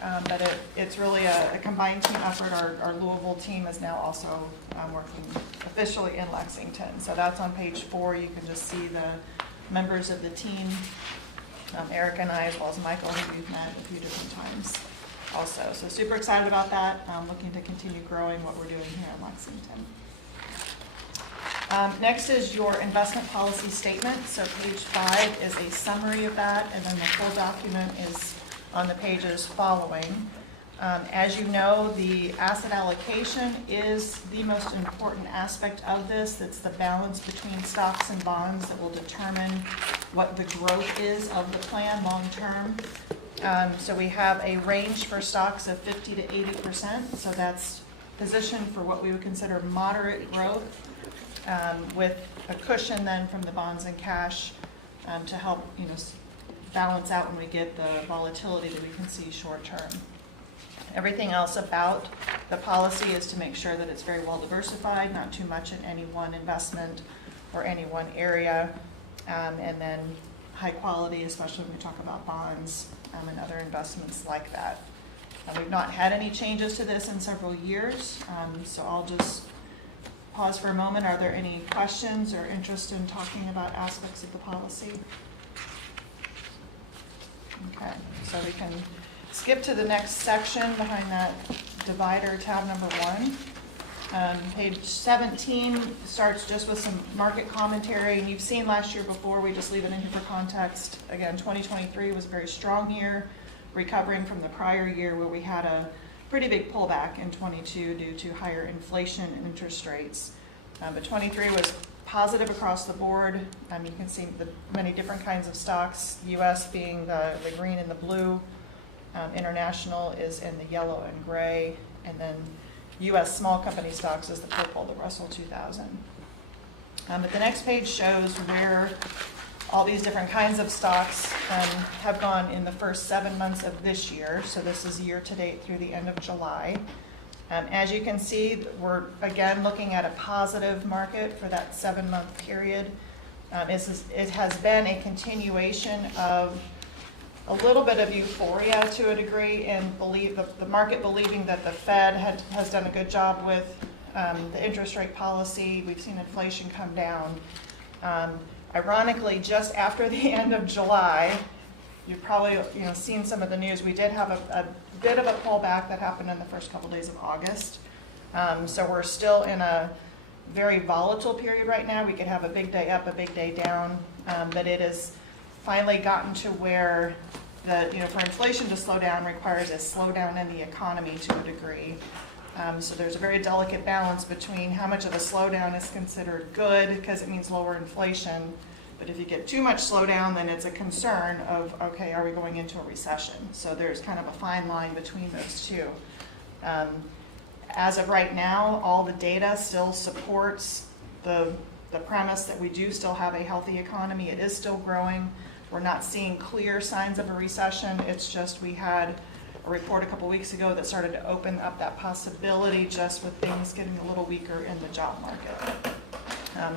but it's really a combined team effort. Our Louisville team is now also working officially in Lexington. So that's on page 4. You can just see the members of the team, Eric and I, as well as Michael, who we've met a few different times also. So super excited about that. Looking to continue growing what we're doing here in Lexington. Next is your investment policy statement. So page 5 is a summary of that, and then the full document is on the pages following. As you know, the asset allocation is the most important aspect of this. It's the balance between stocks and bonds that will determine what the growth is of the plan long term. So we have a range for stocks of 50 to 80%. So that's positioned for what we would consider moderate growth, with a cushion then from the bonds and cash to help balance out when we get the volatility that we can see short term. Everything else about the policy is to make sure that it's very well diversified, not too much in any one investment or any one area, and then high quality, especially when we talk about bonds and other investments like that. We've not had any changes to this in several years, so I'll just pause for a moment. Are there any questions or interest in talking about aspects of the policy? Okay, so we can skip to the next section behind that divider, tab number 1. Page 17 starts just with some market commentary, and you've seen last year before. We just leave it in here for context. Again, 2023 was a very strong year, recovering from the prior year where we had a pretty big pullback in 22 due to higher inflation and interest rates. But 23 was positive across the board. You can see the many different kinds of stocks, U.S. being the green and the blue. International is in the yellow and gray, and then U.S. small company stocks is the purple, the Russell 2000. But the next page shows where all these different kinds of stocks have gone in the first 7 months of this year. So this is year to date through the end of July. As you can see, we're again looking at a positive market for that 7-month period. It has been a continuation of a little bit of euphoria to a degree, and the market believing that the Fed has done a good job with the interest rate policy. We've seen inflation come down. Ironically, just after the end of July, you've probably seen some of the news. We did have a bit of a pullback that happened in the first couple days of August. So we're still in a very volatile period right now. We could have a big day up, a big day down, but it has finally gotten to where for inflation to slow down requires a slowdown in the economy to a degree. So there's a very delicate balance between how much of a slowdown is considered good because it means lower inflation. But if you get too much slowdown, then it's a concern of, okay, are we going into a recession? So there's kind of a fine line between those two. As of right now, all the data still supports the premise that we do still have a healthy economy. It is still growing. We're not seeing clear signs of a recession. It's just we had a report a couple weeks ago that started to open up that possibility just with things getting a little weaker in the job market.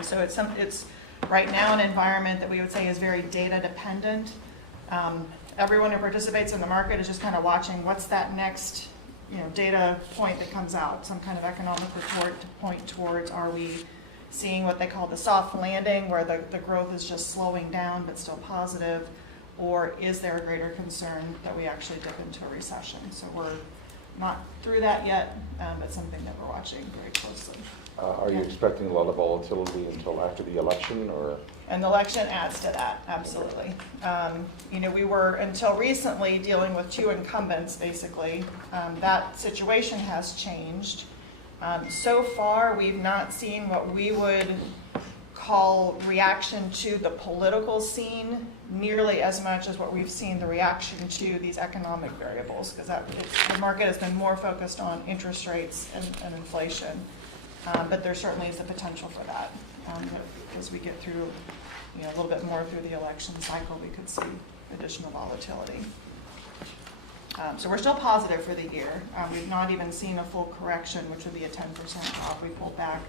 So it's right now an environment that we would say is very data dependent. Everyone who participates in the market is just kind of watching what's that next data point that comes out, some kind of economic report to point towards, are we seeing what they call the soft landing, where the growth is just slowing down but still positive, or is there a greater concern that we actually dip into a recession? So we're not through that yet, but something that we're watching very closely. Are you expecting a lot of volatility until after the election, or? And the election adds to that, absolutely. We were until recently dealing with 2 incumbents, basically. That situation has changed. So far, we've not seen what we would call reaction to the political scene nearly as much as what we've seen the reaction to these economic variables, because the market has been more focused on interest rates and inflation. But there certainly is the potential for that. As we get through, a little bit more through the election cycle, we could see additional volatility. So we're still positive for the year. We've not even seen a full correction, which would be a 10% drop. We pulled back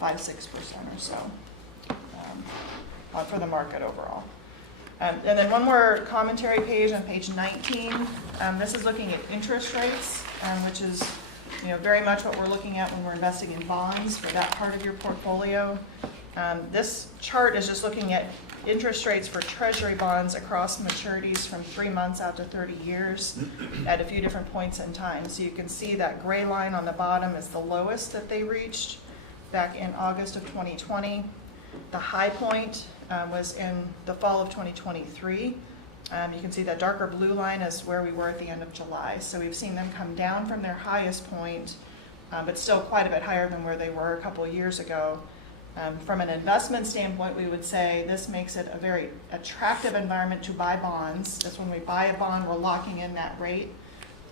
5-6% or so for the market overall. And then one more commentary page on page 19. This is looking at interest rates, which is very much what we're looking at when we're investing in bonds for that part of your portfolio. This chart is just looking at interest rates for treasury bonds across maturities from 3 months out to 30 years at a few different points in time. So you can see that gray line on the bottom is the lowest that they reached back in August of 2020. The high point was in the fall of 2023. You can see that darker blue line is where we were at the end of July. So we've seen them come down from their highest point, but still quite a bit higher than where they were a couple of years ago. From an investment standpoint, we would say this makes it a very attractive environment to buy bonds. That's when we buy a bond, we're locking in that rate,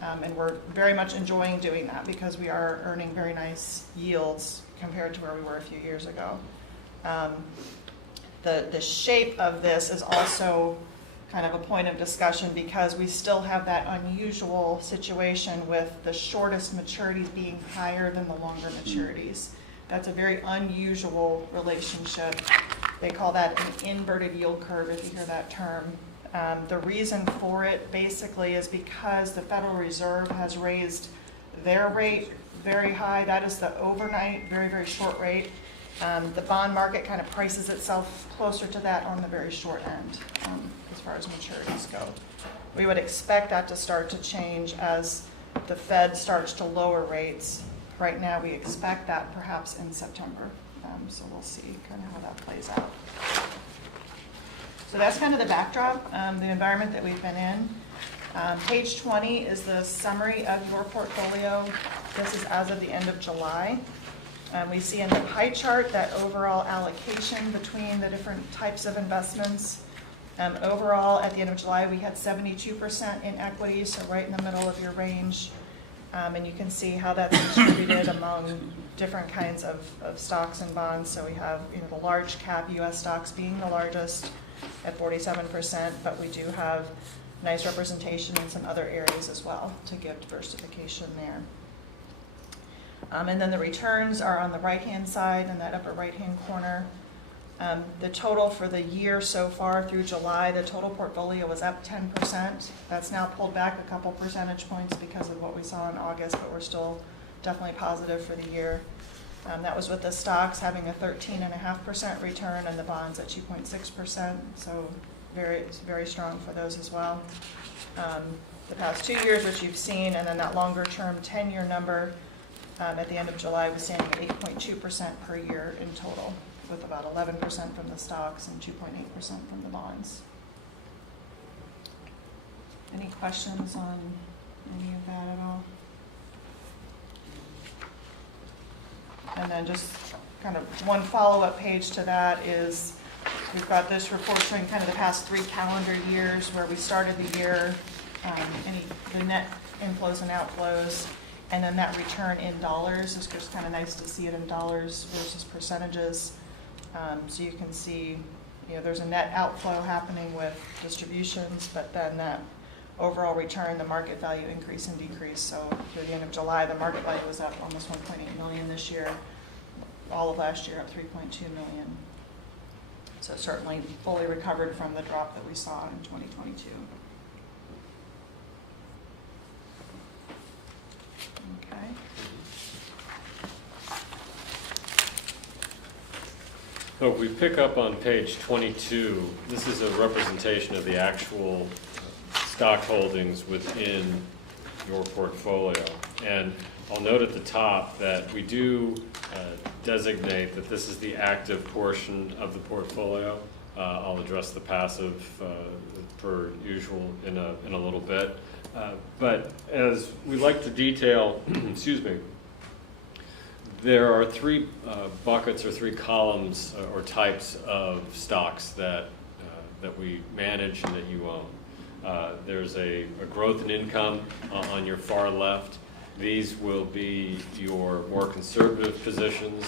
and we're very much enjoying doing that because we are earning very nice yields compared to where we were a few years ago. The shape of this is also kind of a point of discussion because we still have that unusual situation with the shortest maturities being higher than the longer maturities. That's a very unusual relationship. They call that an inverted yield curve, if you hear that term. The reason for it basically is because the Federal Reserve has raised their rate very high. That is the overnight, very, very short rate. The bond market kind of prices itself closer to that on the very short end as far as maturities go. We would expect that to start to change as the Fed starts to lower rates. Right now, we expect that perhaps in September. So we'll see kind of how that plays out. So that's kind of the backdrop, the environment that we've been in. Page 20 is the summary of your portfolio. This is as of the end of July. We see in the pie chart that overall allocation between the different types of investments. Overall, at the end of July, we had 72% in equity, so right in the middle of your range. And you can see how that's distributed among different kinds of stocks and bonds. So we have the large cap U.S. stocks being the largest at 47%, but we do have nice representation in some other areas as well to give diversification there. And then the returns are on the right-hand side in that upper right-hand corner. The total for the year so far through July, the total portfolio was up 10%. That's now pulled back a couple percentage points because of what we saw in August, but we're still definitely positive for the year. That was with the stocks having a 13.5% return and the bonds at 2.6%, so very, very strong for those as well. The past 2 years, which you've seen, and then that longer-term 10-year number at the end of July was standing at 8.2% per year in total, with about 11% from the stocks and 2.8% from the bonds. Any questions on any of that at all? And then just kind of one follow-up page to that is we've got this report showing kind of the past 3 calendar years where we started the year, the net inflows and outflows, and then that return in dollars. It's just kind of nice to see it in dollars versus percentages. So you can see, there's a net outflow happening with distributions, but then that overall return, the market value increase and decrease. So through the end of July, the market value was up almost 1.8 million this year. All of last year up 3.2 million. So certainly fully recovered from the drop that we saw in 2022. Okay. So if we pick up on page 22, this is a representation of the actual stock holdings within your portfolio. And I'll note at the top that we do designate that this is the active portion of the portfolio. I'll address the passive per usual in a little bit. But as we like to detail, excuse me, there are 3 buckets or 3 columns or types of stocks that we manage and that you own. There's a growth and income on your far left. These will be your more conservative positions,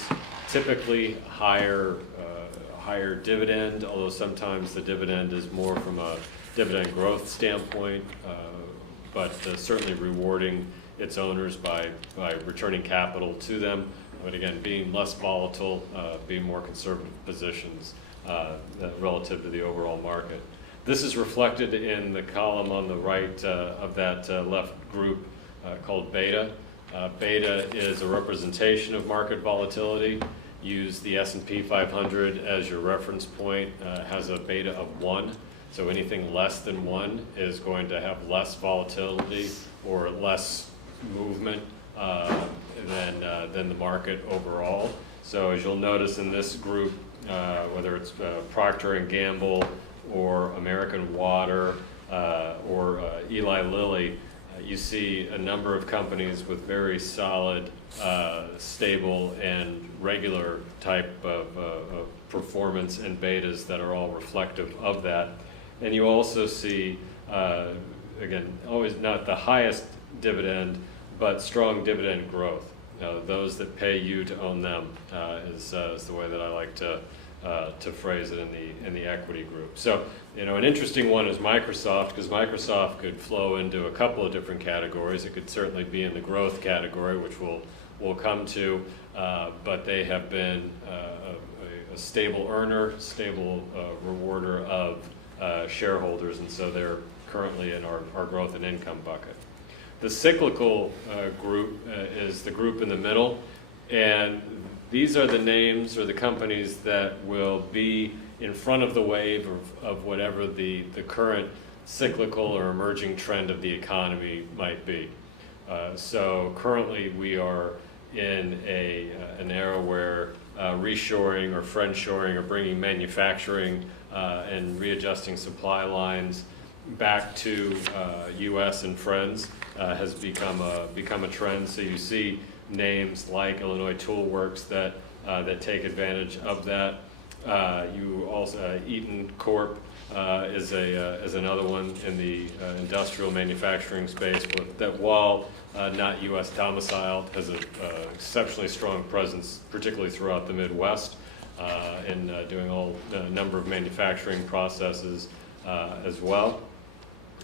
typically higher dividend, although sometimes the dividend is more from a dividend growth standpoint, but certainly rewarding its owners by returning capital to them. But again, being less volatile, being more conservative positions relative to the overall market. This is reflected in the column on the right of that left group called beta. Beta is a representation of market volatility. Use the S&P 500 as your reference point. Has a beta of 1. So anything less than 1 is going to have less volatility or less movement than the market overall. So as you'll notice in this group, whether it's Procter & Gamble or American Water or Eli Lilly, you see a number of companies with very solid, stable, and regular type of performance and betas that are all reflective of that. And you also see, again, always not the highest dividend, but strong dividend growth. Those that pay you to own them is the way that I like to phrase it in the equity group. So, an interesting one is Microsoft, because Microsoft could flow into a couple of different categories. It could certainly be in the growth category, which we'll come to, but they have been a stable earner, stable rewarder of shareholders, and so they're currently in our growth and income bucket. The cyclical group is the group in the middle, and these are the names or the companies that will be in front of the wave of whatever the current cyclical or emerging trend of the economy might be. So currently we are in an era where reshoring or friendshoring or bringing manufacturing and readjusting supply lines back to U.S. and friends has become a trend. So you see names like Illinois Tool Works that take advantage of that. You also Eaton Corp is another one in the industrial manufacturing space, but that while not U.S. domiciled, has an exceptionally strong presence, particularly throughout the Midwest, in doing a number of manufacturing processes as well.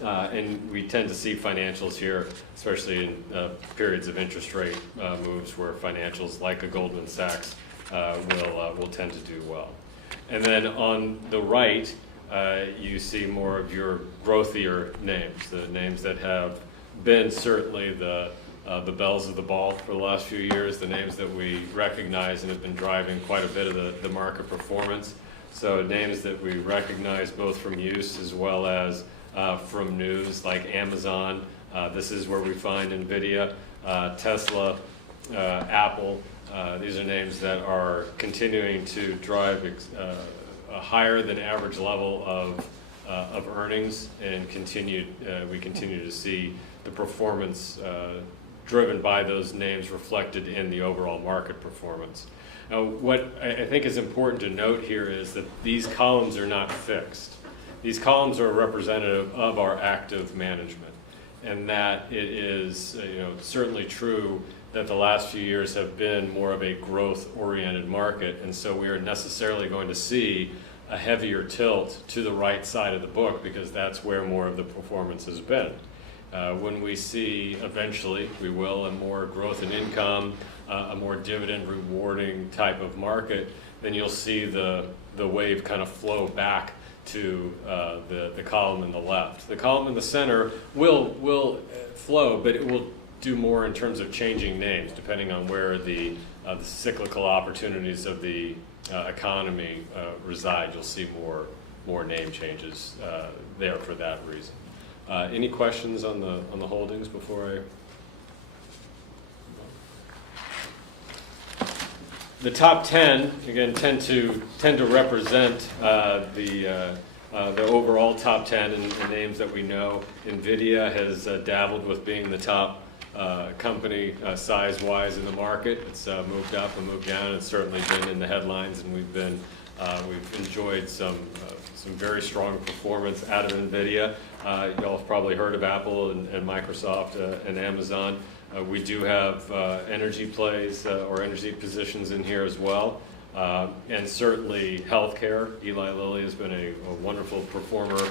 And we tend to see financials here, especially in periods of interest rate moves, where financials like a Goldman Sachs will tend to do well. And then on the right, you see more of your growthier names, the names that have been certainly the bells of the ball for the last few years, the names that we recognize and have been driving quite a bit of the market performance. So names that we recognize both from use as well as from news, like Amazon. This is where we find NVIDIA, Tesla, Apple. These are names that are continuing to drive a higher than average level of earnings, and we continue to see the performance driven by those names reflected in the overall market performance. Now, what I think is important to note here is that these columns are not fixed. These columns are representative of our active management, and that it is certainly true that the last few years have been more of a growth-oriented market, and so we are necessarily going to see a heavier tilt to the right side of the book, because that's where more of the performance has been. When we see, eventually, we will, a more growth in income, a more dividend rewarding type of market, then you'll see the wave kind of flow back to the column in the left. The column in the center will flow, but it will do more in terms of changing names, depending on where the cyclical opportunities of the economy reside. You'll see more name changes there for that reason. Any questions on the holdings before I? The top 10 again tend to represent the overall top 10 and names that we know. NVIDIA has dabbled with being the top company size-wise in the market. It's moved up and moved down. It's certainly been in the headlines, and we've enjoyed some very strong performance out of NVIDIA. Y'all have probably heard of Apple and Microsoft and Amazon. We do have energy plays or energy positions in here as well. And certainly healthcare. Eli Lilly has been a wonderful performer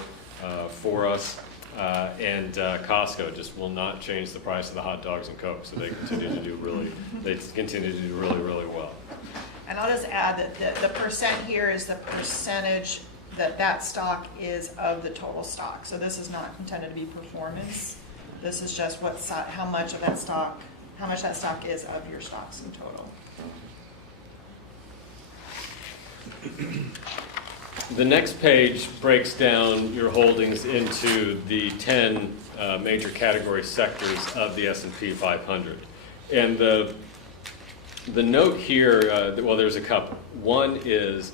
for us. And Costco just will not change the price of the hot dogs and Coke, so they continue to do really well. And I'll just add that the percent here is the percentage that stock is of the total stock. So this is not intended to be performance. This is just how much that stock is of your stocks in total. The next page breaks down your holdings into the 10 major category sectors of the S&P 500. And the note here, well, there's a couple. One is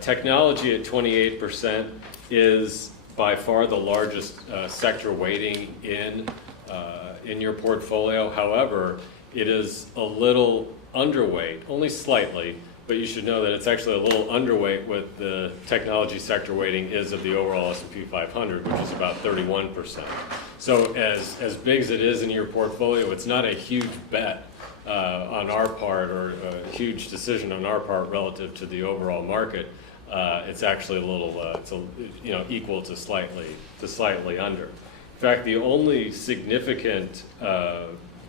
technology at 28% is by far the largest sector weighting in your portfolio. However, it is a little underweight, only slightly, but you should know that it's actually a little underweight what the technology sector weighting is of the overall S&P 500, which is about 31%. So as big as it is in your portfolio, it's not a huge bet on our part, or a huge decision on our part relative to the overall market. It's actually a little, equal to slightly under. In fact, the only significant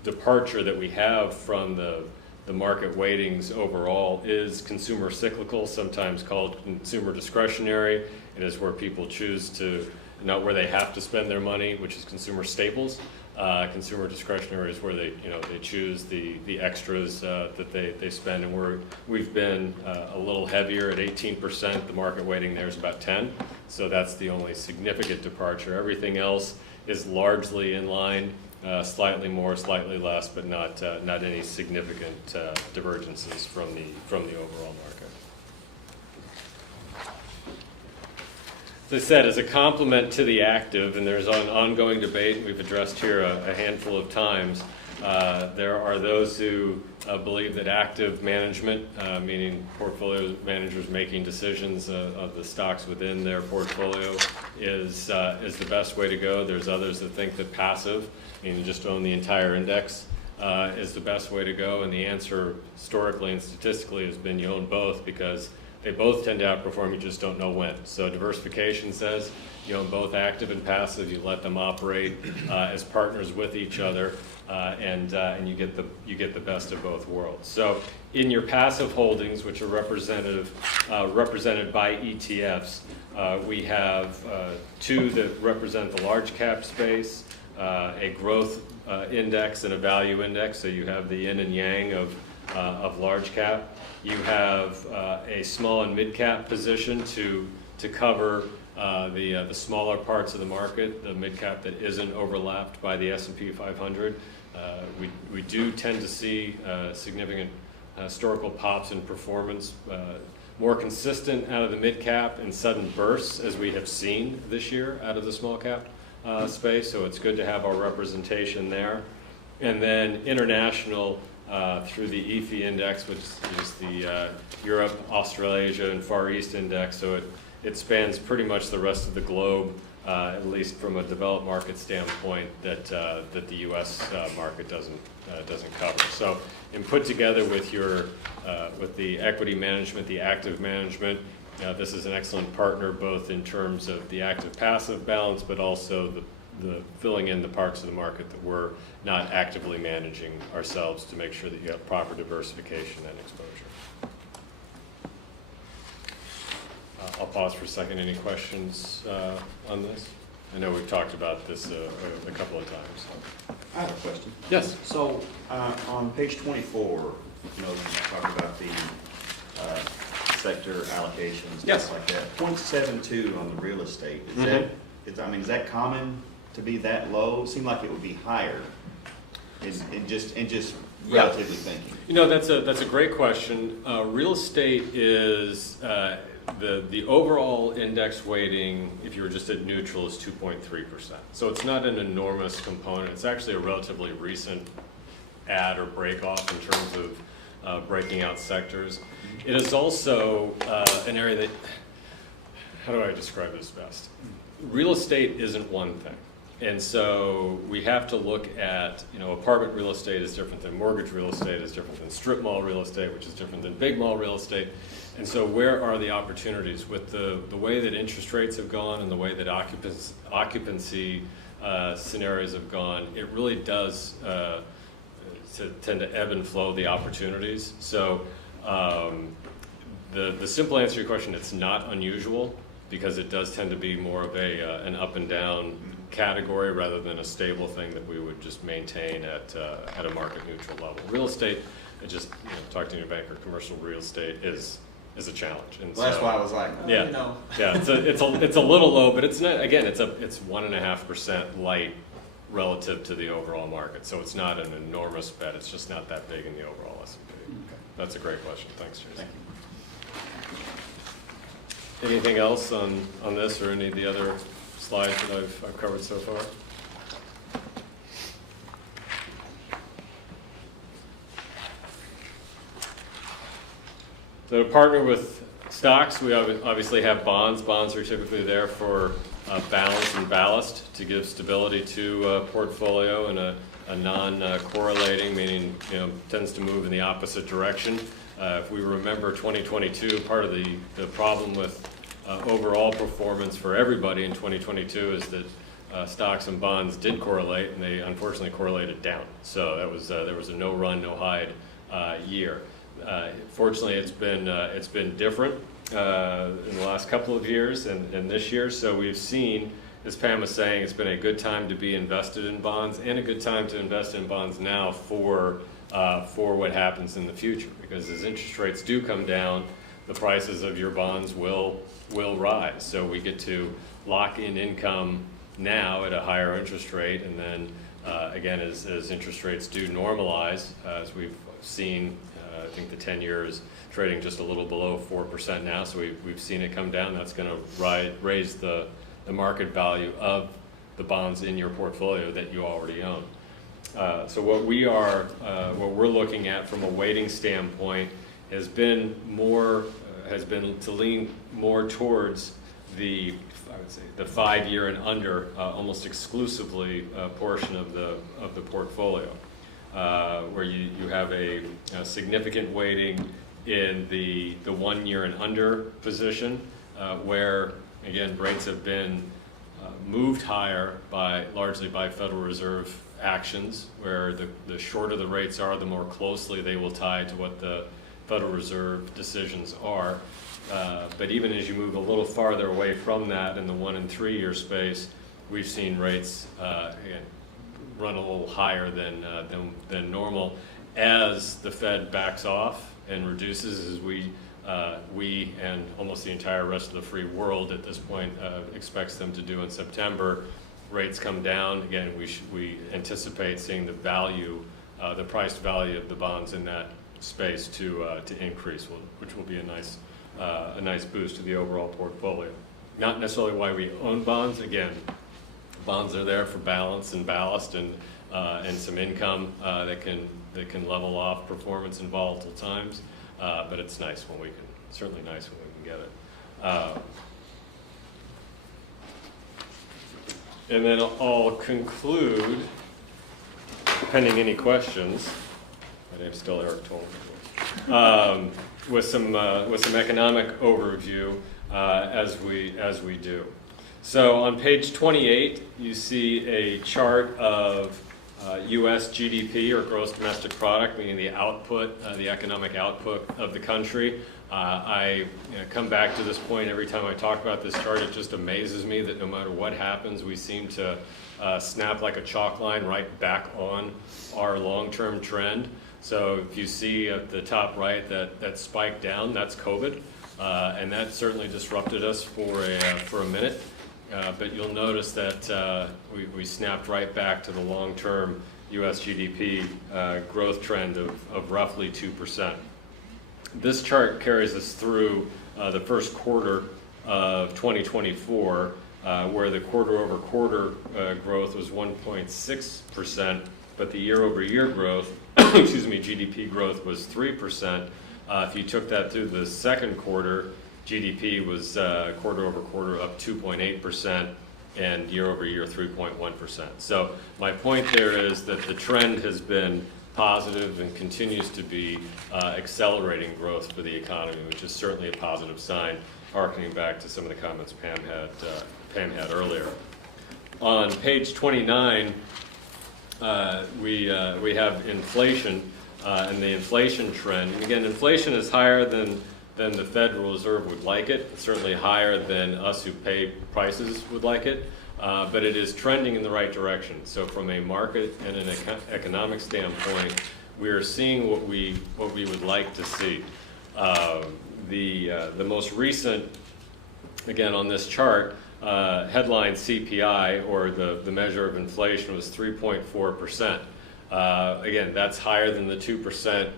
departure that we have from the market weightings overall is consumer cyclical, sometimes called consumer discretionary. It is where people choose to, not where they have to spend their money, which is consumer staples. Consumer discretionary is where they choose the extras that they spend, and we've been a little heavier at 18%. The market weighting there is about 10, so that's the only significant departure. Everything else is largely in line, slightly more, slightly less, but not any significant divergences from the overall market. As I said, as a complement to the active, and there's an ongoing debate we've addressed here a handful of times, there are those who believe that active management, meaning portfolio managers making decisions of the stocks within their portfolio, is the best way to go. There's others that think that passive, meaning just own the entire index, is the best way to go. And the answer historically and statistically has been you own both, because they both tend to outperform, you just don't know when. So diversification says you own both active and passive, you let them operate as partners with each other, and you get the best of both worlds. So in your passive holdings, which are represented by ETFs, we have two that represent the large cap space, a growth index and a value index. So you have the yin and yang of large cap. You have a small and mid cap position to cover the smaller parts of the market, the mid cap that isn't overlapped by the S&P 500. We do tend to see significant historical pops in performance, more consistent out of the mid cap and sudden bursts, as we have seen this year out of the small cap space. So it's good to have our representation there. And then international, through the EFI index, which is the Europe, Australasia, and Far East index. So it spans pretty much the rest of the globe, at least from a developed market standpoint, that the U.S. market doesn't cover. So, and put together with with the equity management, the active management, this is an excellent partner, both in terms of the active-passive balance, but also the filling in the parts of the market that we're not actively managing ourselves, to make sure that you have proper diversification and exposure. I'll pause for a second. Any questions on this? I know we've talked about this a couple of times. So. I have a question. Yes. So on page 24, you talk about the sector allocations, Yes. stuff like that. 0.72 on the real estate. Is that common to be that low? It seemed like it would be higher. In just relatively thinking. That's a great question. Real estate is the overall index weighting, if you were just at neutral, is 2.3%. So it's not an enormous component. It's actually a relatively recent add or break off in terms of breaking out sectors. It is also an area that, how do I describe this best? Real estate isn't one thing. And so we have to look at, apartment real estate is different than mortgage real estate, is different than strip mall real estate, which is different than big mall real estate. And so where are the opportunities? With the way that interest rates have gone and the way that occupancy scenarios have gone, it really does tend to ebb and flow the opportunities. So the simple answer to your question, it's not unusual because it does tend to be more of an up and down category rather than a stable thing that we would just maintain at a market neutral level. Real estate, talking to your banker, commercial real estate is a challenge. And Well, that's so, why I was like, yeah, you know. yeah, it's a little low, but it's not, again, it's 1.5% light relative to the overall market. So it's not an enormous bet. It's just not that big in the overall S&P. That's a great question. Thanks, Jason. Thank you. Anything else on this or any of the other slides that I've covered so far? So to partner with stocks, we obviously have bonds. Bonds are typically there for balance and ballast to give stability to a portfolio and a non-correlating, meaning tends to move in the opposite direction. If we remember 2022, part of the problem with overall performance for everybody in 2022 is that stocks and bonds did correlate, and they unfortunately correlated down. So that was there was a no run, no hide year. Fortunately, it's been different in the last couple of years and this year. So we've seen, as Pam was saying, it's been a good time to be invested in bonds and a good time to invest in bonds now for what happens in the future. Because as interest rates do come down, the prices of your bonds will rise. So we get to lock in income now at a higher interest rate, and then again, as interest rates do normalize, as we've seen. I think the 10-year is trading just a little below 4% now, so we've seen it come down. That's going to raise the market value of the bonds in your portfolio that you already own. So what we're looking at from a weighting standpoint has been to lean more towards the 5-year and under, almost exclusively portion of the portfolio. Where you have a significant weighting in the 1 year and under position, where again rates have been moved higher largely by Federal Reserve actions, where the shorter the rates are, the more closely they will tie to what the Federal Reserve decisions are. But even as you move a little farther away from that in the 1 and 3 year space, we've seen rates again run a little higher than normal as the Fed backs off and reduces, as we and almost the entire rest of the free world at this point expects them to do in September. Rates come down again. We anticipate seeing the value, the priced value of the bonds in that space to increase, which will be a nice boost to the overall portfolio. Not necessarily why we own bonds. Again, bonds are there for balance and ballast and some income that can level off performance in volatile times. But it's nice when we can get it. And then I'll conclude, pending any questions. My name's still Eric Toll. With some economic overview as we do. So on page 28, you see a chart of U.S. GDP, or gross domestic product, meaning the output, the economic output of the country. I come back to this point every time I talk about this chart. It just amazes me that no matter what happens, we seem to snap like a chalk line right back on our long-term trend. So if you see at the top right that spike down, that's COVID, and that certainly disrupted us for a minute. But you'll notice that we snapped right back to the long-term U.S. GDP growth trend of roughly 2%. This chart carries us through the first quarter of 2024, where the quarter-over-quarter growth was 1.6%, but the year-over-year growth, excuse me, GDP growth was 3%. If you took that through the second quarter, GDP was quarter-over-quarter up 2.8%, and year-over-year 3.1%. So my point there is that the trend has been positive and continues to be accelerating growth for the economy, which is certainly a positive sign, harkening back to some of the comments Pam had earlier. On page 29, we have inflation and the inflation trend. And again, inflation is higher than than the Federal Reserve would like it. It's certainly higher than us who pay prices would like it, but it is trending in the right direction. So from a market and an economic standpoint, we are seeing what we would like to see. The most recent, again on this chart, headline CPI, or the measure of inflation, was 3.4%. Again, that's higher than the 2%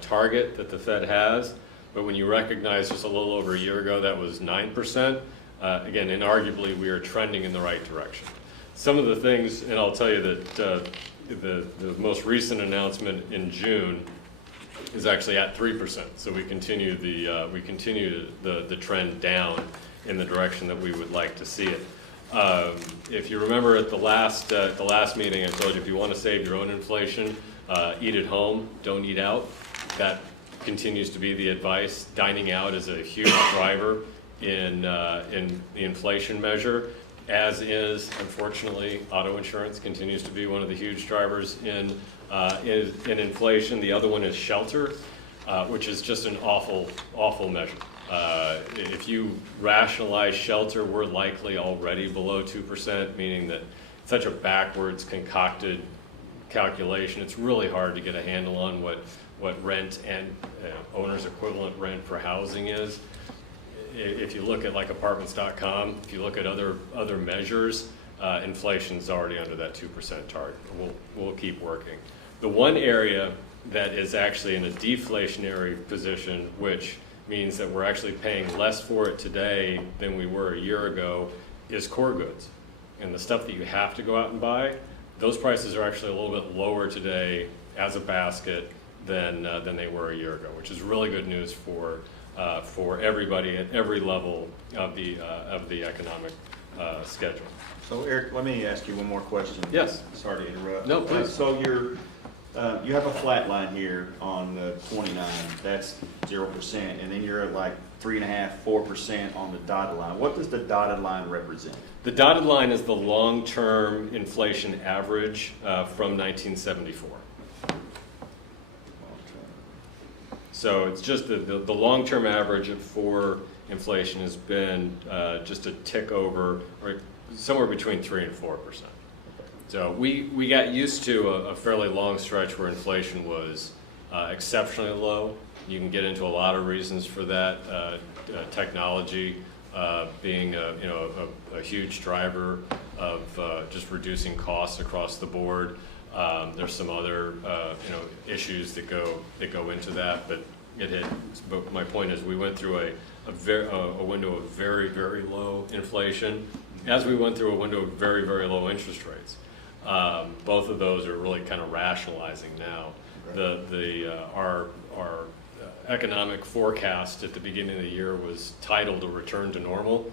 target that the Fed has, but when you recognize just a little over a year ago that was 9%, again, inarguably we are trending in the right direction. Some of the things, and I'll tell you that the most recent announcement in June is actually at 3%, so we continue the trend down in the direction that we would like to see it. If you remember at the last meeting, I told you if you want to save your own inflation, eat at home, don't eat out. That continues to be the advice. Dining out is a huge driver in the inflation measure, as is, unfortunately, auto insurance continues to be one of the huge drivers in inflation. The other one is shelter, which is just an awful measure. If you rationalize shelter, we're likely already below 2%, meaning that it's such a backwards concocted calculation. It's really hard to get a handle on what rent and owner's equivalent rent for housing is. If you look at like apartments.com, if you look at other measures, inflation's already under that 2% target. We'll keep working. The one area that is actually in a deflationary position, which means that we're actually paying less for it today than we were a year ago, is core goods. And the stuff that you have to go out and buy, those prices are actually a little bit lower today as a basket than they were a year ago, which is really good news for everybody at every level of the economic schedule. So Eric, let me ask you one more question. Yes. Sorry to interrupt. No, please. So you have a flat line here on the 29, that's 0%, and then you're at like 3.5%, 4% on the dotted line. What does the dotted line represent? The dotted line is the long-term inflation average from 1974. So it's just the long-term average for inflation has been just a tick over, or somewhere between 3% and 4%. So we got used to a fairly long stretch where inflation was exceptionally low. You can get into a lot of reasons for that. Technology being a huge driver of just reducing costs across the board. There's some other issues that go into that, but But my point is, we went through a window of very, very low inflation, as we went through a window of very, very low interest rates. Both of those are really kind of rationalizing now. Our economic forecast at the beginning of the year was titled A Return to Normal.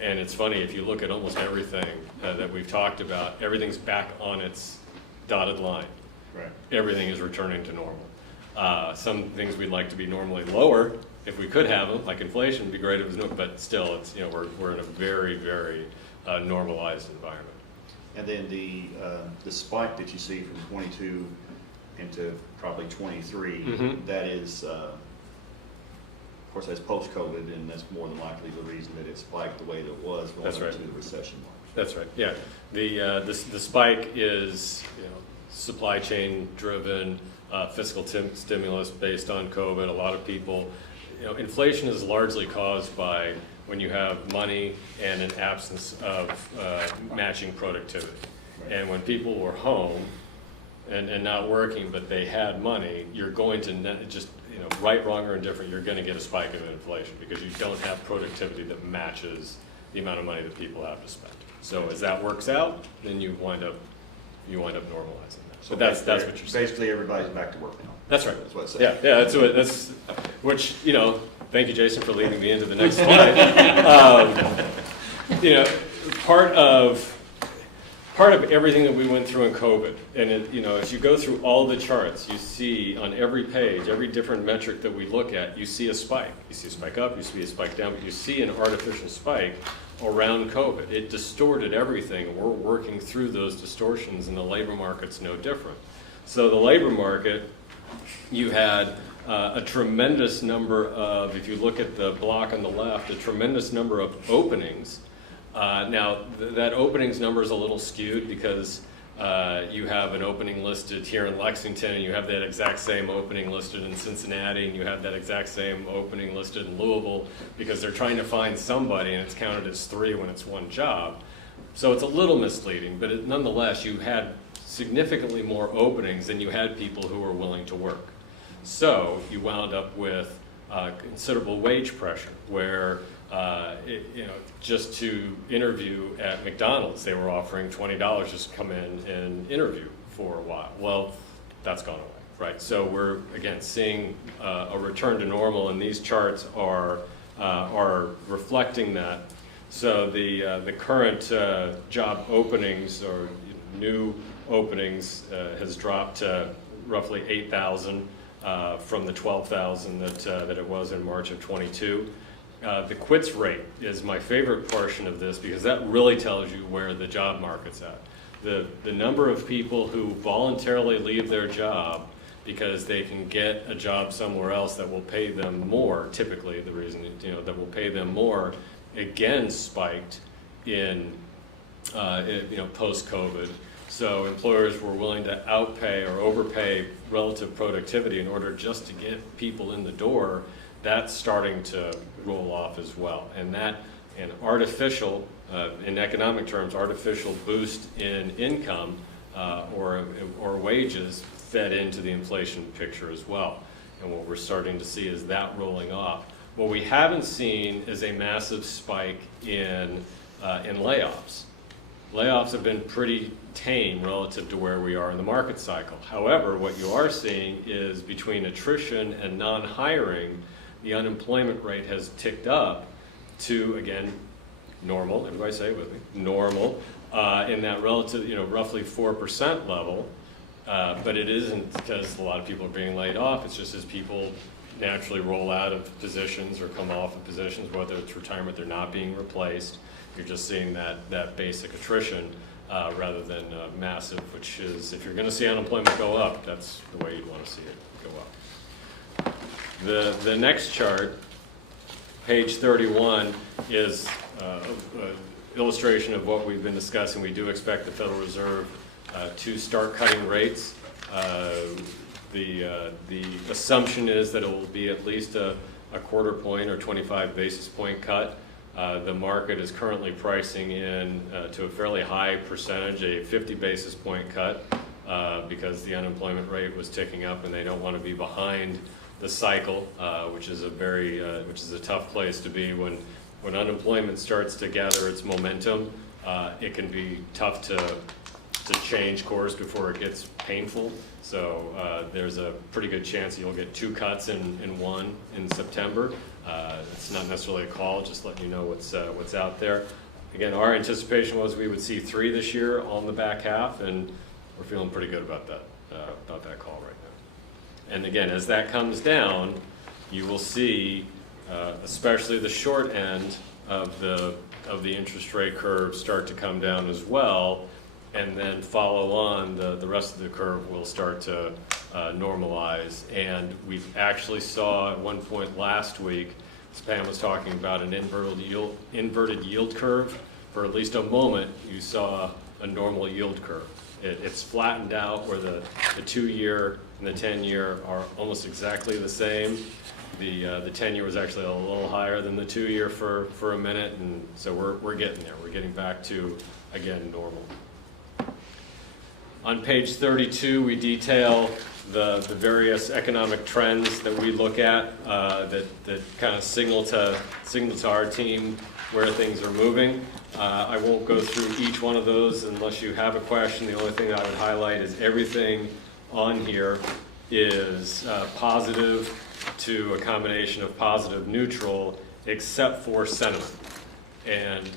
And it's funny, if you look at almost everything that we've talked about, everything's back on its dotted line. Right. Everything is returning to normal. Some things we'd like to be normally lower, if we could have them, like inflation, would be great if it was no, but still, it's, we're in a very, very normalized environment. And then the spike that you see from 22 into probably 23, Mm-hmm. that is, of course, that's post-COVID, and that's more than likely the reason that it spiked the way that it was going That's right. into the recession mark. That's right. Yeah, the spike is supply chain driven, fiscal stimulus based on COVID. A lot of people, inflation is largely caused by when you have money and an absence of matching productivity. Right. And when people were home and not working, but they had money, you're going to just, right, wrong, or indifferent, you're going to get a spike of inflation because you don't have productivity that matches the amount of money that people have to spend. So as that works out, then you wind up normalizing that. So that's what you're saying. Basically, everybody's back to work now. That's right. That's what it says. Yeah, that's which, thank you, Jason, for leading me into the next slide. Part of everything that we went through in COVID, and as you go through all the charts, you see on every page, every different metric that we look at, you see a spike. You see a spike up, you see a spike down, but you see an artificial spike around COVID. It distorted everything. We're working through those distortions, and the labor market's no different. So the labor market you had a tremendous number of, if you look at the block on the left, a tremendous number of openings. Now, that openings number is a little skewed because you have an opening listed here in Lexington, and you have that exact same opening listed in Cincinnati, and you have that exact same opening listed in Louisville, because they're trying to find somebody, and it's counted as 3 when it's one job. So it's a little misleading, but nonetheless, you had significantly more openings than you had people who were willing to work. So you wound up with considerable wage pressure, where just to interview at McDonald's, they were offering $20 just to come in and interview for a while. Well, that's gone away, right? So we're, again, seeing a return to normal, and these charts are reflecting that. So the current job openings, or new openings, has dropped to roughly 8,000 from the 12,000 that it was in March of 22. The quits rate is my favorite portion of this, because that really tells you where the job market's at. The number of people who voluntarily leave their job because they can get a job somewhere else that will pay them more, typically the reason, that will pay them more, again spiked in post-COVID. So employers were willing to outpay or overpay relative productivity in order just to get people in the door. That's starting to roll off as well. And that, an artificial, in economic terms, artificial boost in income or wages fed into the inflation picture as well. And what we're starting to see is that rolling off. What we haven't seen is a massive spike in layoffs. Layoffs have been pretty tame relative to where we are in the market cycle. However, what you are seeing is, between attrition and non-hiring, the unemployment rate has ticked up to, again, normal, everybody say it with me, normal, in that relative, roughly 4% level. But it isn't because a lot of people are being laid off. It's just as people naturally roll out of positions or come off of positions, whether it's retirement, they're not being replaced. You're just seeing that basic attrition rather than massive, which is, if you're going to see unemployment go up, that's the way you'd want to see it go up. The next chart, page 31, is an illustration of what we've been discussing. We do expect the Federal Reserve to start cutting rates. The assumption is that it will be at least a quarter point or 25 basis point cut. The market is currently pricing in to a fairly high percentage, a 50 basis point cut, because the unemployment rate was ticking up, and they don't want to be behind the cycle, which is a tough place to be. When unemployment starts to gather its momentum, it can be tough to change course before it gets painful. So there's a pretty good chance you'll get 2 cuts in one in September. It's not necessarily a call, just letting you know what's out there. Again, our anticipation was we would see 3 this year on the back half, and we're feeling pretty good about that call right now. And again, as that comes down, you will see, especially the short end of the interest rate curve start to come down as well, and then follow on, the rest of the curve will start to normalize. And we've actually saw at one point last week, as Pam was talking about, an inverted yield curve. For at least a moment, you saw a normal yield curve. It's flattened out, where the 2-year and the 10-year are almost exactly the same. The 10-year was actually a little higher than the 2-year for a minute, and so we're getting there. We're getting back to, again, normal. On page 32, we detail the various economic trends that we look at that kind of signal to our team where things are moving. I won't go through each one of those unless you have a question. The only thing I would highlight is everything on here is positive to a combination of positive, neutral, except for sentiment. And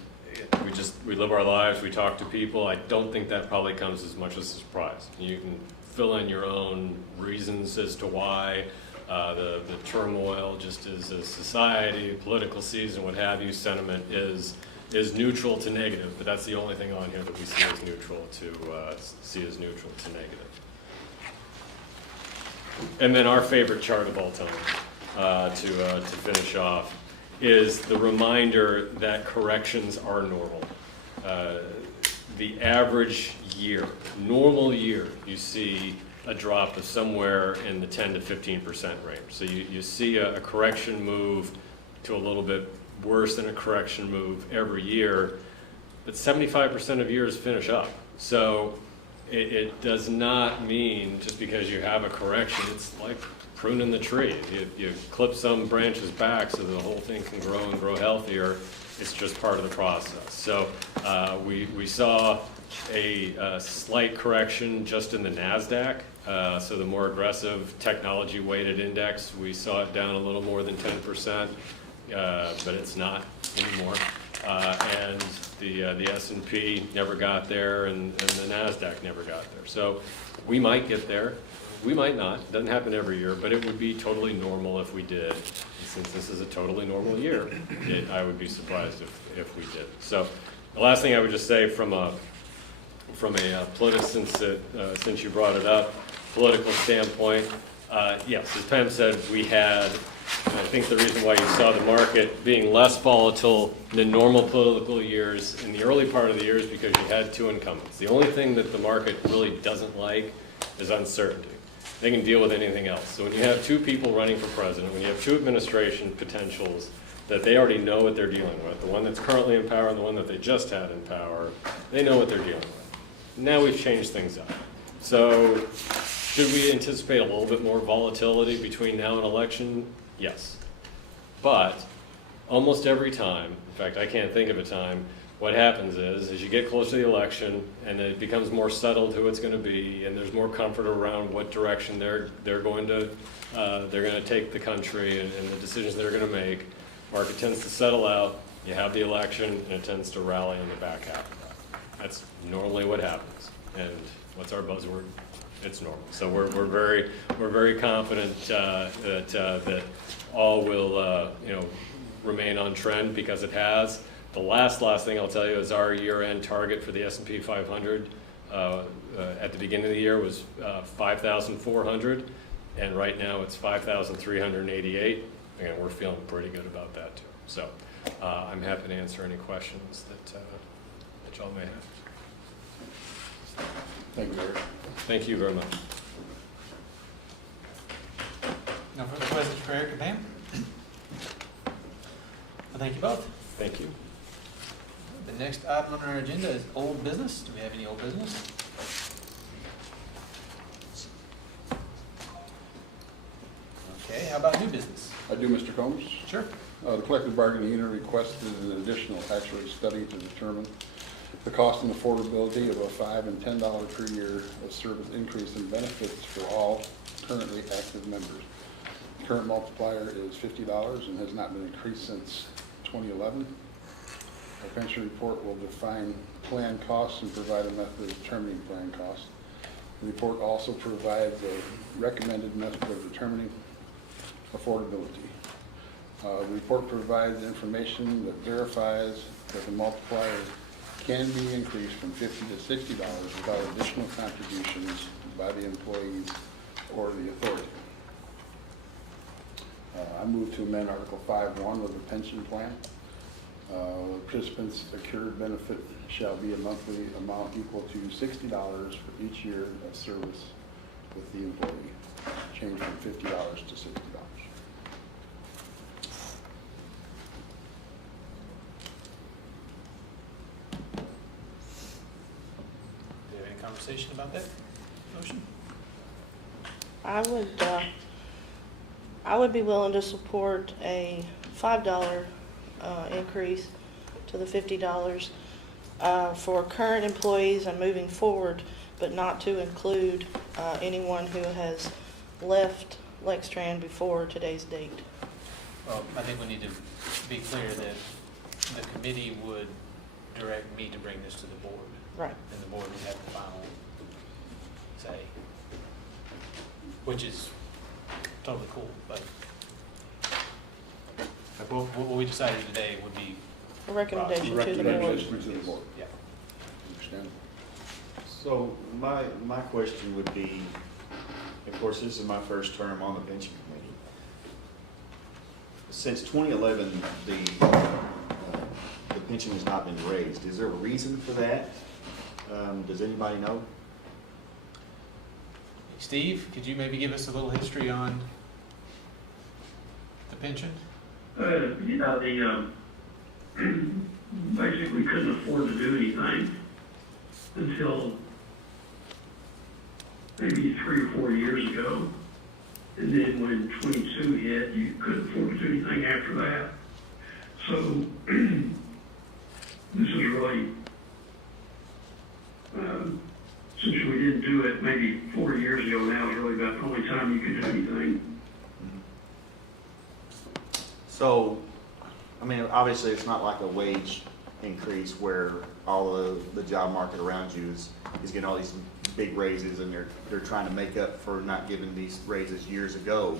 we live our lives, we talk to people. I don't think that probably comes as much as a surprise. You can fill in your own reasons as to why the turmoil, just as a society, political season, what have you. Sentiment is neutral to negative, but that's the only thing on here that we see as neutral to negative. And then our favorite chart of all time, to finish off, is the reminder that corrections are normal. The average year, normal year, you see a drop of somewhere in the 10 to 15% range. So you see a correction move to a little bit worse than a correction move every year, but 75% of years finish up. So it does not mean just because you have a correction, it's like pruning the tree. You clip some branches back so the whole thing can grow and grow healthier. It's just part of the process. So we saw a slight correction just in the NASDAQ. So the more aggressive technology weighted index, we saw it down a little more than 10%, but it's not anymore. And the S&P never got there, and the NASDAQ never got there. So we might get there. We might not. It doesn't happen every year, but it would be totally normal if we did. And since this is a totally normal year, I would be surprised if we did. So the last thing I would just say from a since you brought it up, political standpoint, yes, as Pam said, we had, and I think the reason why you saw the market being less volatile than normal political years in the early part of the year is because you had two incumbents. The only thing that the market really doesn't like is uncertainty. They can deal with anything else. So when you have two people running for president, when you have two administration potentials that they already know what they're dealing with, the one that's currently in power and the one that they just had in power, they know what they're dealing with. Now we've changed things up. So should we anticipate a little bit more volatility between now and election? Yes. But almost every time, in fact, I can't think of a time, what happens is, as you get closer to the election and it becomes more settled who it's going to be, and there's more comfort around what direction they're going to take the country and the decisions they're going to make, market tends to settle out, you have the election, and it tends to rally in the back half of that. That's normally what happens. And what's our buzzword? It's normal. So we're very confident that all will remain on trend because it has. The last thing I'll tell you is our year-end target for the S&P 500 at the beginning of the year was 5,400, and right now it's 5,388. Again, we're feeling pretty good about that too. So I'm happy to answer any questions that y'all may have. Thank you, Eric. Thank you very much. No further questions for Eric or Pam? Well, thank you both. Thank you. The next item on our agenda is old business. Do we have any old business? Okay, how about new business? I do, Mr. Combs. Sure. The collective bargaining unit requested an additional actuary study to determine the cost and affordability of a $5 and $10 per year of service increase in benefits for all currently active members. The current multiplier is $50 and has not been increased since 2011. Our pension report will define plan costs and provide a method of determining plan costs. The report also provides a recommended method of determining affordability. The report provides information that verifies that the multiplier can be increased from $50 to $60 without additional contributions by the employees or the authority. I move to amend Article 5.1 of the pension plan. Participants' accrued benefit shall be a monthly amount equal to $60 for each year of service with the employee, change from $50 to $60. Do you have any conversation about that motion? I would be willing to support a $5 increase to the $50 for current employees and moving forward, but not to include anyone who has left Lextran before today's date. Well, I think we need to be clear that the committee would direct me to bring this to the board. Right. And the board would have the final say, which is totally cool, but what we decided today would be, A recommendation to the board. Recommendation to the board. yeah. Understand? So my question would be, Of course, this is my first term on the pension committee. Since 2011, the pension has not been raised. Is there a reason for that? Does anybody know? Steve, could you maybe give us a little history on the pension? Basically couldn't afford to do anything until maybe 3 or 4 years ago. And then when 22 hit, you couldn't afford to do anything after that. So this is really, since we didn't do it maybe 4 years ago, now is really about the only time you could do anything. So, I mean, obviously, it's not like a wage increase where all of the job market around you is getting all these big raises and they're trying to make up for not giving these raises years ago.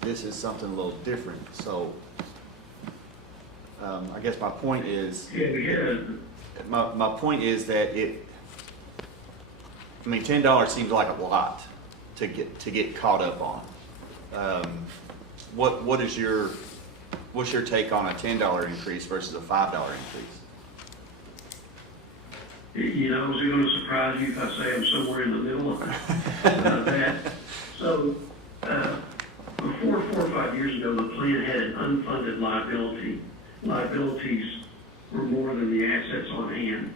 This is something a little different. So, I guess my point is, Yeah, we had. my point is that I mean, $10 seems like a lot to get caught up on. What's your take on a $10 increase versus a $5 increase? You know, is it going to surprise you if I say I'm somewhere in the middle of that? So, before 4 or 5 years ago, the plan had an unfunded liability. Liabilities were more than the assets on hand.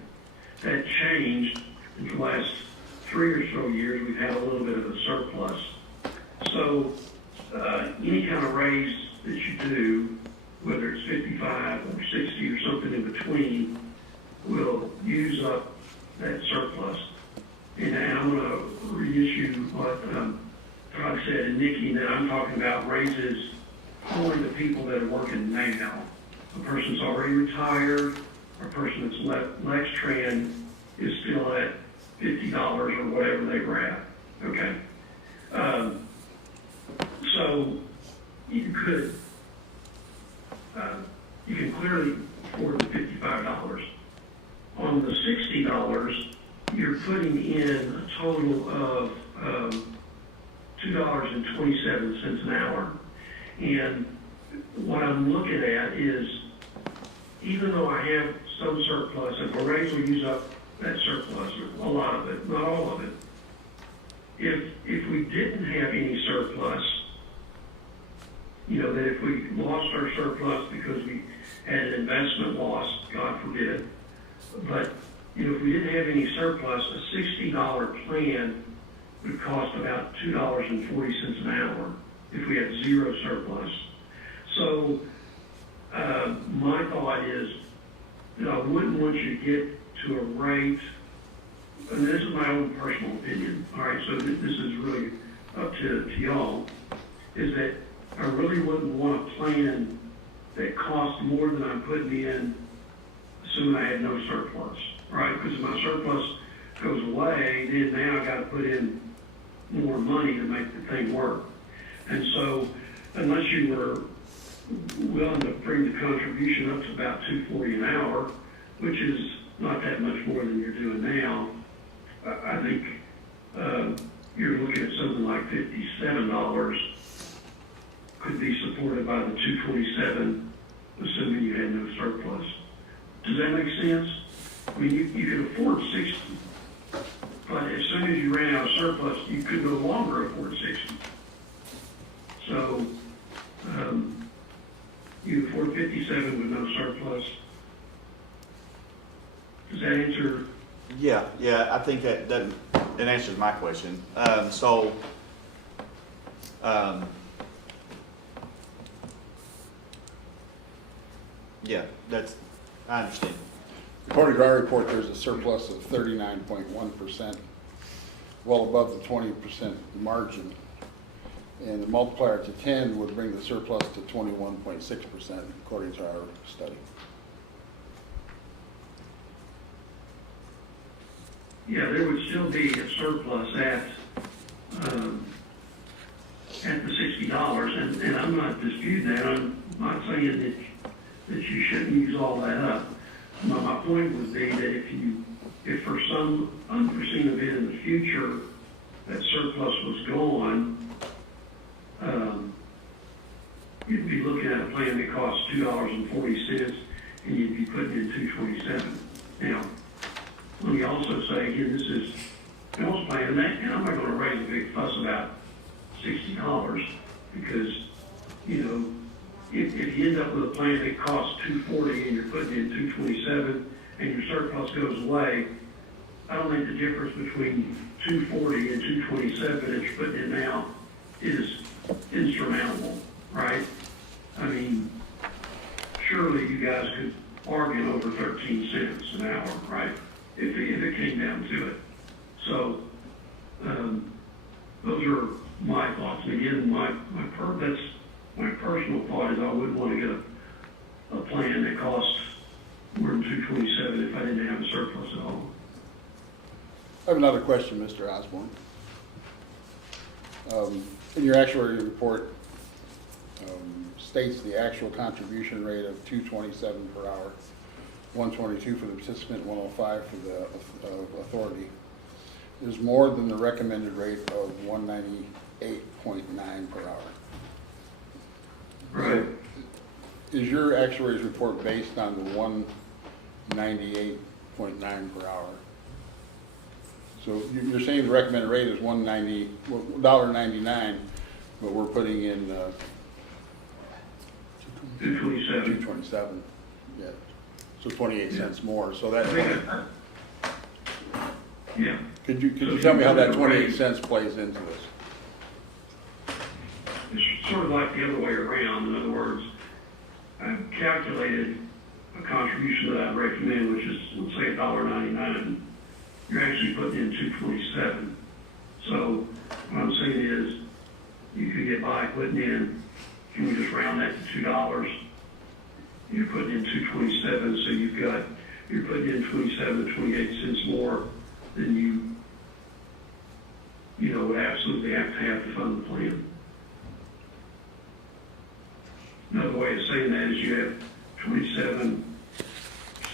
That changed in the last 3 or so years. We've had a little bit of a surplus. So, any kind of raise that you do, whether it's 55 or 60 or something in between, will use up that surplus. And I'm going to reissue what Todd said and Nikki, that I'm talking about raises for the people that are working now. A person's already retired, a person that's left Lextran is still at $50 or whatever they were at. Okay. So you can clearly afford the $55. On the $60, you're putting in a total of $2.27 an hour. And what I'm looking at is, even though I have some surplus, and a raise will use up that surplus, a lot of it, not all of it. If we didn't have any surplus, you know, that if we lost our surplus because we had an investment loss, God forbid, but, you know, if we didn't have any surplus, a $60 plan would cost about $2.40 an hour if we had zero surplus. So, my thought is that I wouldn't want you to get to a rate, and this is my own personal opinion, all right, so this is really up to y'all, is that I really wouldn't want a plan that costs more than I'm putting in, assuming I had no surplus, right? Because if my surplus goes away, then now I got to put in more money to make the thing work. And so, unless you were willing to bring the contribution up to about $2.40 an hour, which is not that much more than you're doing now, I think you're looking at something like $57 could be supported by the $2.27, assuming you had no surplus. Does that make sense? I mean, you can afford 60, but as soon as you ran out of surplus, you could no longer afford 60. So, you afford 57 with no surplus. Does that answer? Yeah, I think that answers my question. Yeah, I understand. According to our report, there's a surplus of 39.1%, well above the 20% margin. And the multiplier to 10 would bring the surplus to 21.6%, according to our study. Yeah, there would still be a surplus at the $60, and I'm not disputing that. I'm not saying that you shouldn't use all that up. My point would be that if for some unforeseen event in the future that surplus was gone, you'd be looking at a plan that costs $2.40, and you'd be putting in $2.27. Now, let me also say, again, this is Bill's plan, and I'm not gonna raise a big fuss about $60, because, you know, if you end up with a plan that costs $2.40 and you're putting in $2.27 and your surplus goes away, I don't think the difference between $2.40 and $2.27 that you're putting in now is insurmountable, right? I mean, surely you guys could bargain over 13 cents an hour, right? If it came down to it. So, those are my thoughts. And again, that's my personal thought is I wouldn't want to get a plan that costs more than $2.27 if I didn't have a surplus at all. I have another question, Mr. Osborne. In your actuary report, states the actual contribution rate of $2.27 per hour, $1.22 for the participant, $1.05 for the authority, is more than the recommended rate of $198.9 per hour. Right. Is your actuary's report based on the $198.9 per hour? So you're saying the recommended rate is $1.99, but we're putting in $2.27. Yeah. So 28 cents more. So that. Yeah. Could you tell me how that 28 cents plays into this? It's sort of like the other way around. In other words, I've calculated a contribution that I recommend, which is, let's say, $1.99. You're actually putting in $2.27. So what I'm saying is, you could get by putting in, can we just round that to $2? You're putting in $2.27, so you're putting in 27, 28 cents more than you know, would absolutely have to fund the plan. Another way of saying that is you have 27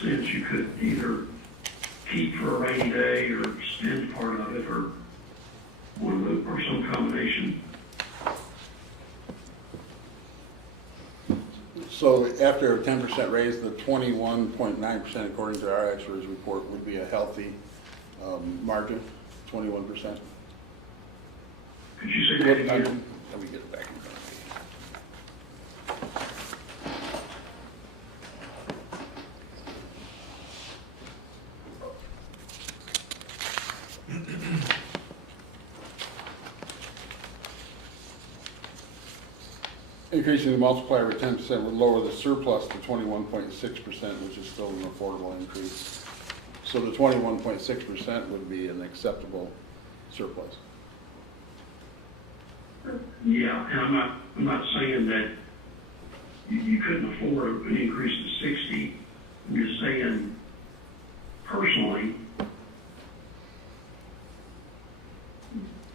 cents you could either keep for a rainy day or spend part of it, or or some combination. So after a 10% raise, the 21.9%, according to our actuary's report, would be a healthy margin, 21%. Could you say that again? Let me get it back in front of me. Increasing the multiplier by 10% would lower the surplus to 21.6%, which is still an affordable increase. So the 21.6% would be an acceptable surplus. Yeah, and I'm not saying that you couldn't afford an increase to 60. I'm just saying, personally,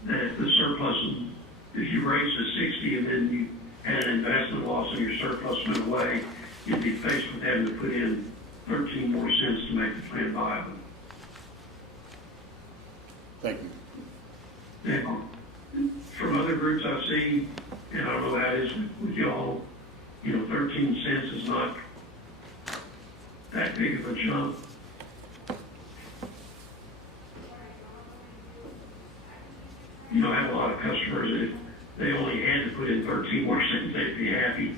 that if the surplus, if you raised to 60 and then you had an investment loss and your surplus went away, you'd be faced with having to put in 13 more cents to make the plan viable. Thank you. Now, from other groups I've seen, and I don't know how it is with y'all, 13 cents is not that big of a jump. I have a lot of customers that if they only had to put in 13 more cents, they'd be happy.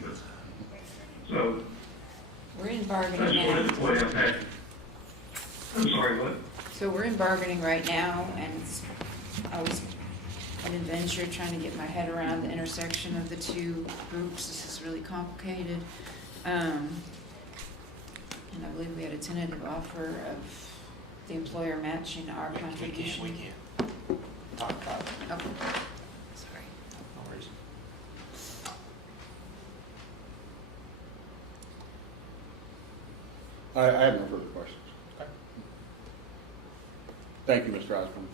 So We're in I bargaining just wanted to now. point out that. I'm sorry, what? So we're in bargaining right now, and it's always an adventure trying to get my head around the intersection of the two groups. This is really complicated. And I believe we had a tentative offer of the employer matching our contribution. We can't talk about it. Okay, sorry. No worries. I have no further questions. Okay. Thank you, Mr. Osborne.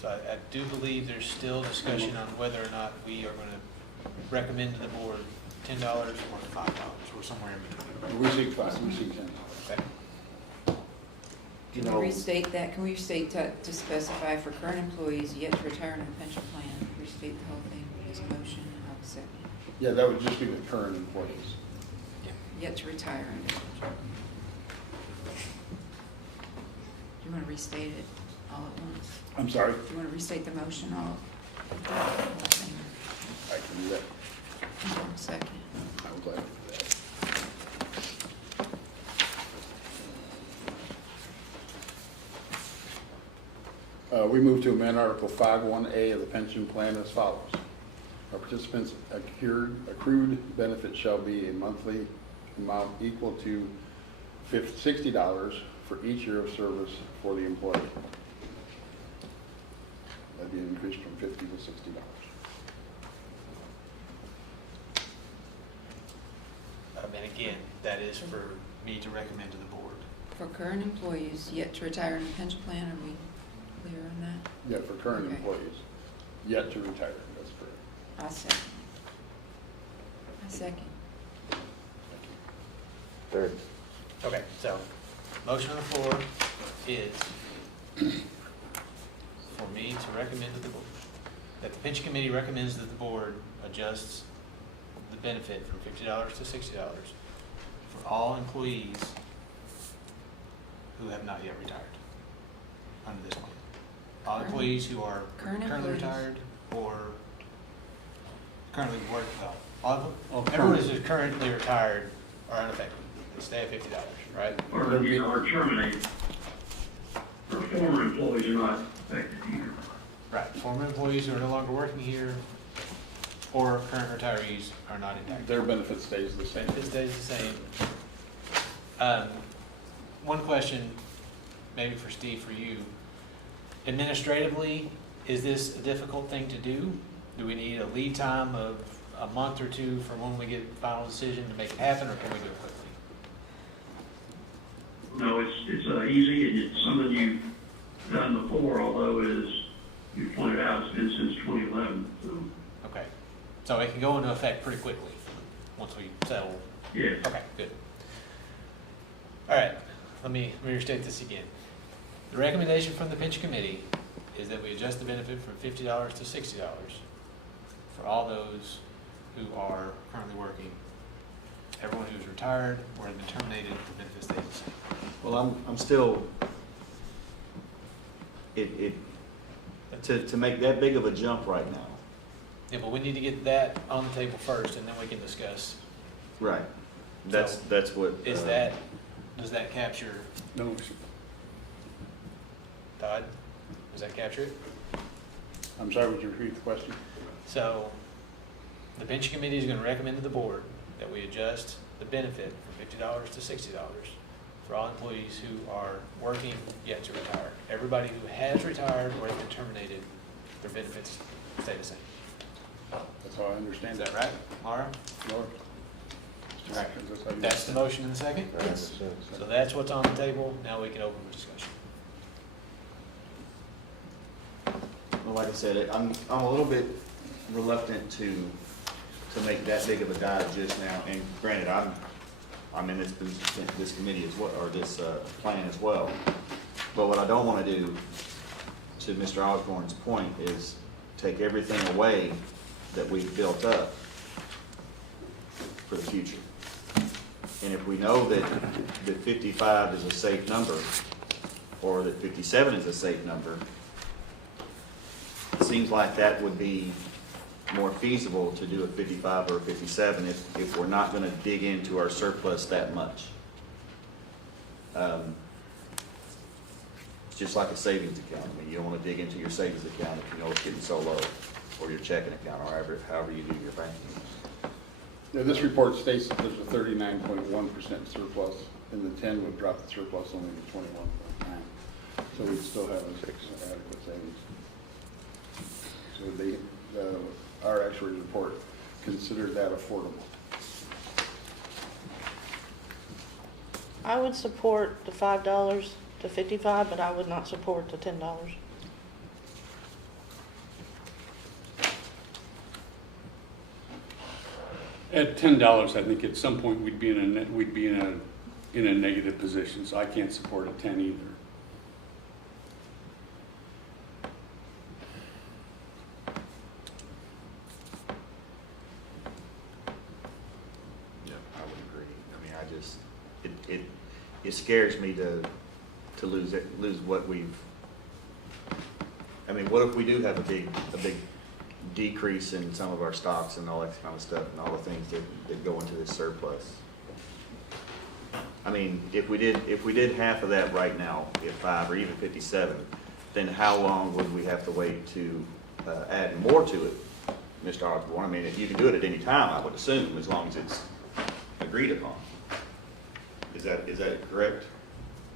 So I do believe there's still discussion on whether or not we are going to recommend to the board $10 or $5, or somewhere in between. We seek 5, we seek 10. Okay. You Can know, we restate that? Can we restate to specify for current employees yet to retire in a pension plan? Restate the whole thing as a motion, and I'll second. Yeah, that would just be the current employees. Yet to retire. Do you want to restate it all at once? I'm sorry, Do you want to restate the motion all? the whole thing? I can do that. Second. I would like to do that. We move to amend Article 5.1A of the pension plan as follows. Our participants' accrued benefit shall be a monthly amount equal to $60 for each year of service for the employee. That'd be an increase from $50 to $60. And again, that is for me to recommend to the board. For current employees yet to retire in a pension plan, are we clear on that? Yeah, for current Okay. employees, yet to retire, that's correct. I second. I second. Third. Okay, so, motion on the floor is for me to recommend to the board, that the pension committee recommends that the board adjusts the benefit from $50 to $60 for all employees who have not yet retired under this plan. All Current- employees who are current currently employees. retired or currently work, well, all, All everyone current. who's currently retired are unaffected. They stay at $50, right? Or, you know, or terminated. Or former employees are not affected either. Right, former employees who are no longer working here or current retirees are not impacted. Their benefit stays the same. It stays the same. One question, maybe for Steve, for you. Administratively, is this a difficult thing to do? Do we need a lead time of a month or two from when we get final decision to make it happen, or can we do it quickly? No, it's easy, and it's something you've done before, although as you pointed out, it's been since 2011, so, Okay, so it can go into effect pretty quickly once we settle. yeah. Okay, good. All right, let me restate this again. The recommendation from the pension committee is that we adjust the benefit from $50 to $60 for all those who are currently working. Everyone who's retired or has been terminated, the benefit stays the same. well, I'm still, to make that big of a jump right now. Yeah, but we need to get that on the table first, and then we can discuss. Right. That's what. Is that, does that capture, No, Todd? Does that capture it? I'm sorry, would you repeat the question? So, the pension committee is gonna recommend to the board that we adjust the benefit from $50 to $60 for all employees who are working yet to retire. Everybody who has retired or has been terminated, their benefits stay the same. That's how I understand Is that. that right, Mara? Lord. All right. That's how you- That's the motion in the second? Yes. So that's what's on the table, now we can open the discussion. Well, like I said, I'm a little bit reluctant to make that big of a dive just now. And granted, I'm in this committee as well, or this plan as well. But what I don't want to do, to Mr. Osborne's point, is take everything away that we've built up for the future. And if we know that 55 is a safe number, or that 57 is a safe number, it seems like that would be more feasible to do a 55 or a 57 if we're not going to dig into our surplus that much. It's just like a savings account. I mean, you don't want to dig into your savings account if you know it's getting so low, or your checking account, or however you do your banking. Yeah, this report states that there's a 39.1% surplus, and the 10 would drop the surplus only to 21.9. So we'd still have an adequate savings. So our actuary report considered that affordable. I would support the $5 to $55, but I would not support the $10. At $10, I think at some point we'd be in a negative position, so I can't support a 10 either. just, it scares me to lose what we've, I mean, what if we do have a big decrease in some of our stocks and all that kind of stuff and all the things that go into this surplus? I mean, if we did half of that right now, if 5 or even 57, then how long would we have to wait to add more to it, Mr. Osborne? I mean, if you can do it at any time, I would assume, as long as it's agreed upon. Is that correct?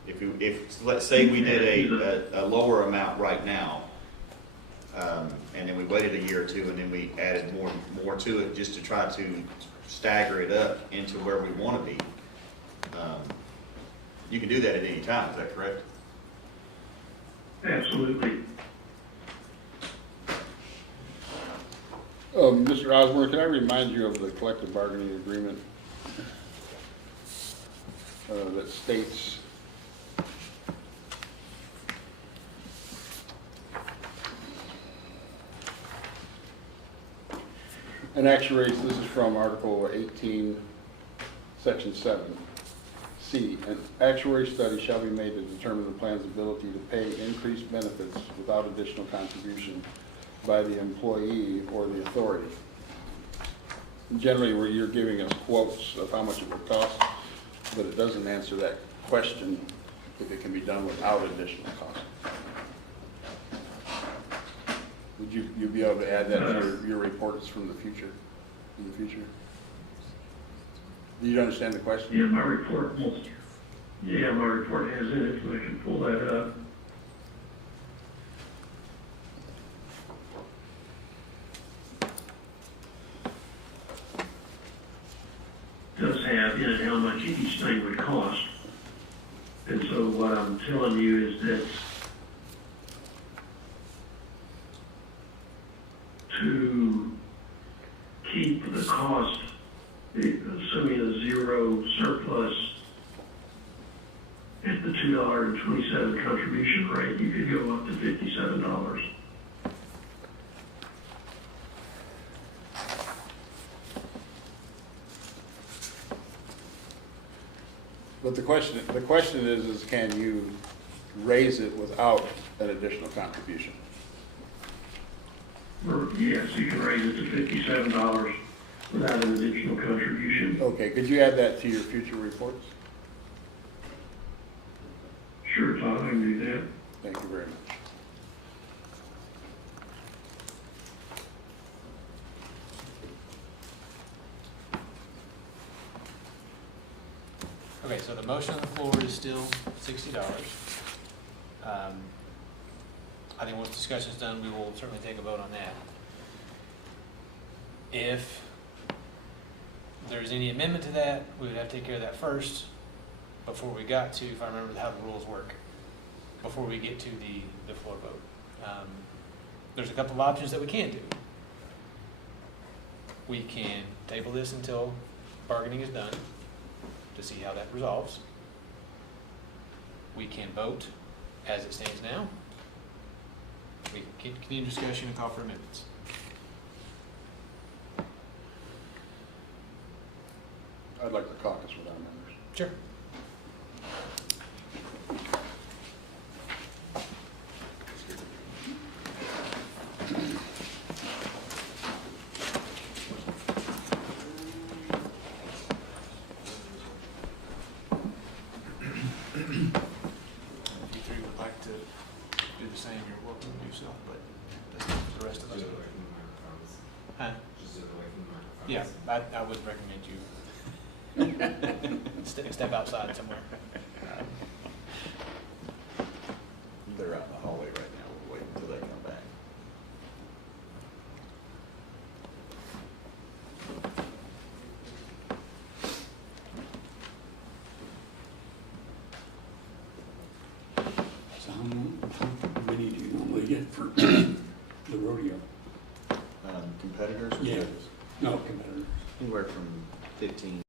If let's say we did a lower amount right now, and then we waited a year or two, and then we added more to it just to try to stagger it up into where we want to be. You can do that at any time, is that correct? Absolutely. Mr. Osborne, can I remind you of the collective bargaining agreement that states an actuary, this is from Article 18, Section 7. C, an actuary study shall be made to determine the plan's ability to pay increased benefits without additional contribution by the employee or the authority. Generally, where you're giving us quotes of how much it would cost, but it doesn't answer that question if it can be done without additional cost. Would you be able to add that to your reports from the future, in the future? Do you understand the question? Yeah, my report has it, so I can pull that up. Does have in it how much each thing would cost. And so what I'm telling you is that to keep the cost, assuming a zero surplus at the $2.27 contribution rate, you could go up to $57. But the question is can you raise it without an additional contribution? Yes, you can raise it to $57 without an additional contribution. Okay, could you add that to your future reports? Sure, Todd, I can do that. Thank you very much. Okay, so the motion on the floor is still $60. I think once discussion's done, we will certainly take a vote on that. If there's any amendment to that, we would have to take care of that first before we got to, if I remember how the rules work, before we get to the floor vote. There's a couple of options that we can do. We can table this until bargaining is done to see how that resolves. We can vote as it stands now. We can continue discussion and call for amendments. I'd like to caucus with our members. Sure. If you three would like to do the same, you're welcome to do so, but that's not for the rest of us. Huh? Yeah, I would recommend you step outside somewhere. They're out in the hallway right now, we'll wait until they come back. So how many do you normally get for the rodeo? Competitors? or Yeah. judges? No, competitors. Anywhere from 15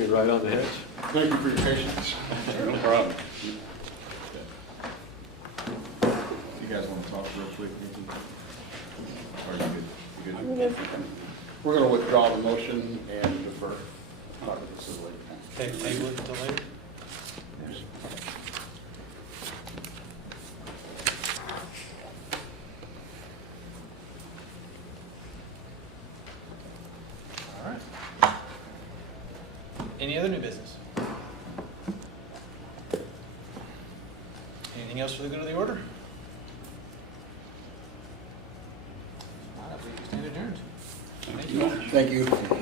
me right on the edge. Thank you for your patience. No problem. You guys wanna talk real quick, Nikki? Or you good? You I'm good? good. We're gonna withdraw the motion and defer. Talk to the civil lady. Table it until later? All right. Any other new business? Anything else for the good of the order? All right, we can stand adjourned. Thank you. Thank you.